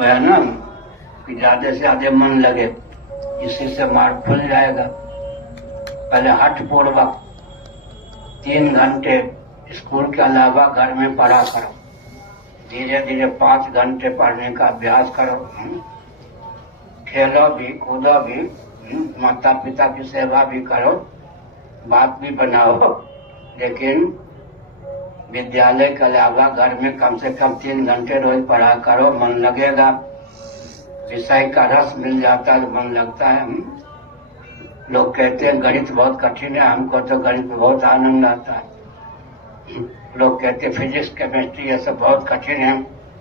तो है ना कि ज्यादा से ज्यादा मन लगे, इसी से मार्ग खुल जाएगा। पहले हठ पूर्वक 3 घंटे स्कूल के अलावा घर में पढ़ा करो, धीरे धीरे 5 घंटे पढ़ने का अभ्यास करो, खेलो भी कूदो भी, माता पिता की सेवा भी करो, बात भी बनाओ, लेकिन विद्यालय के अलावा घर में कम से कम 3 घंटे रोज पढ़ा करो, मन लगेगा। विषय का रस मिल जाता है तो मन लगता है। लोग कहते हैं गणित बहुत कठिन है, हमको तो गणित में बहुत आनंद आता है। लोग कहते हैं फिजिक्स केमिस्ट्री ये सब बहुत कठिन है,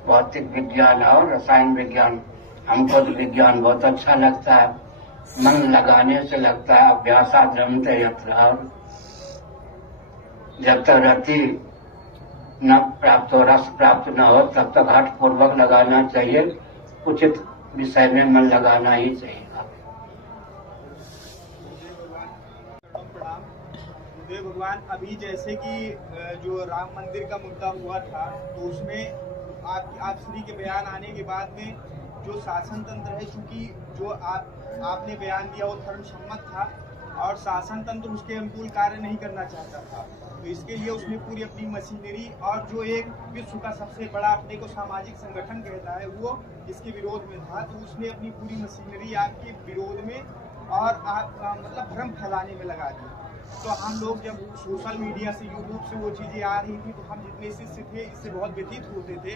भौतिक विज्ञान और रसायन विज्ञान, हमको तो विज्ञान बहुत अच्छा लगता है, मन लगाने से लगता है। अभ्यासाद् रमते यत्र, जब तक रति न प्राप्त हो, रस प्राप्त न हो, तब तक हठ पूर्वक लगाना चाहिए, उचित विषय में मन लगाना ही चाहिए। देव भगवान, अभी जैसे कि जो राम मंदिर का मुद्दा हुआ था, तो उसमें आप श्री के बयान आने के बाद में जो शासन तंत्र है, चूंकि जो आपने बयान दिया वो धर्मसम्मत था और शासन तंत्र उसके अनुकूल कार्य नहीं करना चाहता था, तो इसके लिए उसने पूरी अपनी मशीनरी और जो एक विश्व का सबसे बड़ा अपने को सामाजिक संगठन कहता है वो इसके विरोध में था, तो उसने अपनी पूरी मशीनरी आपके विरोध में और आप मतलब भ्रम फैलाने में लगा दी। तो हम लोग जब सोशल मीडिया से यूट्यूब से वो चीज़ें आ रही थी, तो हम जितने शिष्य थे इससे बहुत व्यतीत होते थे,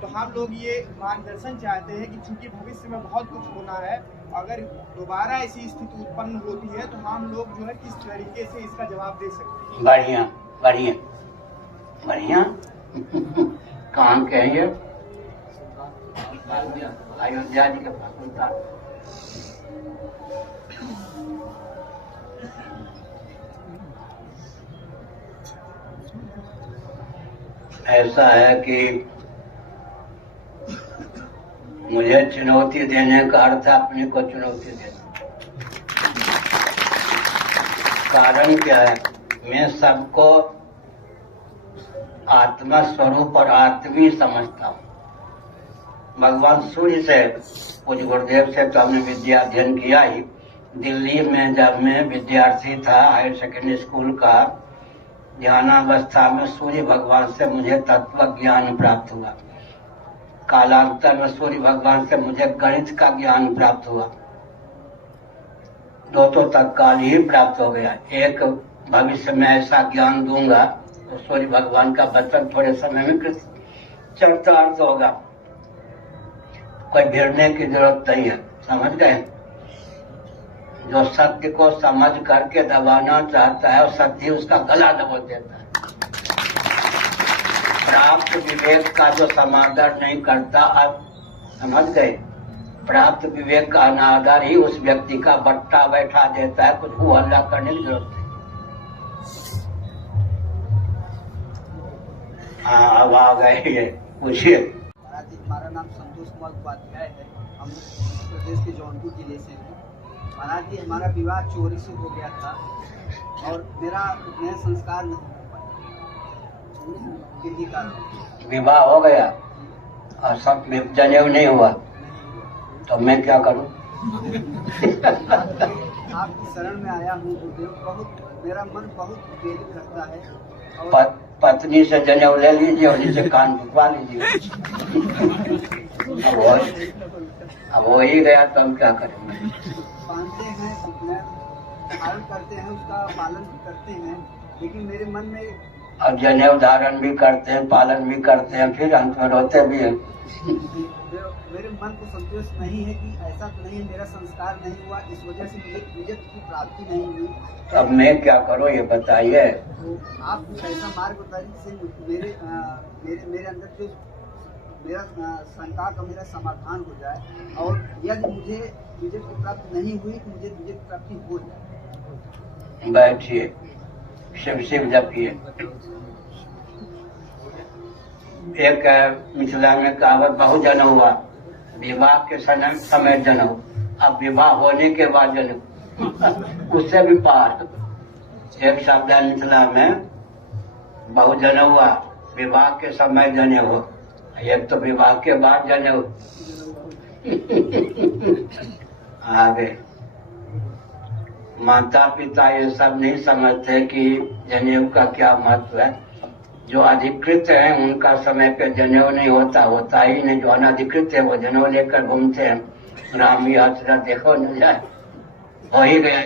तो हम लोग ये मार्गदर्शन चाहते हैं कि चूंकि भविष्य में बहुत कुछ होना है, अगर दोबारा ऐसी स्थिति उत्पन्न होती है तो हम लोग जो है किस तरीके से इसका जवाब दे सकते हैं। बढ़िया बढ़िया बढ़िया। कहाँ के हैं ये? अयोध्या जी के पास। ऐसा है कि मुझे चुनौती देने का अर्थ है अपने को चुनौती देना। कारण क्या है? मैं सबको आत्मा स्वरूप और आत्मी समझता हूँ। भगवान सूर्य से, कुछ गुरुदेव से तो हमने विद्या अध्ययन किया ही। दिल्ली में जब मैं विद्यार्थी था हायर सेकेंडरी स्कूल का, ध्यानावस्था में सूर्य भगवान से मुझे तत्व ज्ञान प्राप्त हुआ। कालांतर में सूर्य भगवान से मुझे गणित का ज्ञान प्राप्त हुआ। दो तो तत्काल ही प्राप्त हो गया, एक भविष्य में ऐसा ज्ञान दूंगा तो सूर्य भगवान का वचन थोड़े समय में चरितार्थ होगा। कोई भिड़ने की जरूरत नहीं है, समझ गए? जो सत्य को समझ करके दबाना चाहता है और सत्य उसका गला दबा देता है। प्राप्त विवेक का जो समादर नहीं करता, आप समझ गए? प्राप्त विवेक का अनादर ही उस व्यक्ति का बट्टा बैठा देता है, कुछ हुआ अल्लाह करने की जरूरत नहीं। हाँ, अब आ गए, ये पूछिए। हमारा नाम संतोष कुमार उपाध्याय है, हम प्रदेश के जौनपुर जिले से हैं। महाराज जी, हमारा विवाह चोरी से हो गया था और मेरा नया संस्कार नहीं हो पाया किसी कारण। विवाह हो गया और सब जनेऊ नहीं हुआ, तो मैं क्या करूं? आपकी शरण में आया हूँ गुरुदेव, बहुत मेरा मन बहुत उत्तेजित रखता है। पत्नी से जनेऊ ले लीजिए और नीचे कान झुकवा लीजिए। अब हो ही गया तो हम क्या करेंगे? बांधते हैं, पालन करते हैं, उसका पालन भी करते हैं, लेकिन मेरे मन में और जनेऊ धारण भी करते हैं, पालन भी करते हैं, फिर अंत में रोते भी हैं। मेरे मन को संतोष नहीं है कि ऐसा तो नहीं, मेरा संस्कार नहीं हुआ, इस वजह से मुझे विजय की प्राप्ति नहीं हुई। तो अब मैं क्या करूं ये बताइए। तो आप कुछ ऐसा मार्ग बताइए जिससे मेरे अंदर जो मेरा शंका का मेरा समाधान हो जाए, और यदि मुझे विजय की प्राप्ति नहीं हुई तो मुझे विजय की प्राप्ति हो जाए। बैठिए, शिव शिव जपिए। एक मिथिला में कहावत, बहु जन हुआ, विवाह के समय जनेऊ, अब विवाह होने के बाद जनेऊ, उससे भी पार। एक शब्द है मिथिला में, बहु जन हुआ, विवाह के समय जनेऊ, एक तो विवाह के बाद जनेऊ आगे माता पिता ये सब नहीं समझते कि जनेऊ का क्या महत्व है। जो अधिकृत है उनका समय पे जनेऊ नहीं होता ही नहीं। जो अनधिकृत है वो जनेऊ लेकर घूमते हैं। राम या देखो न जाए हो ही गया।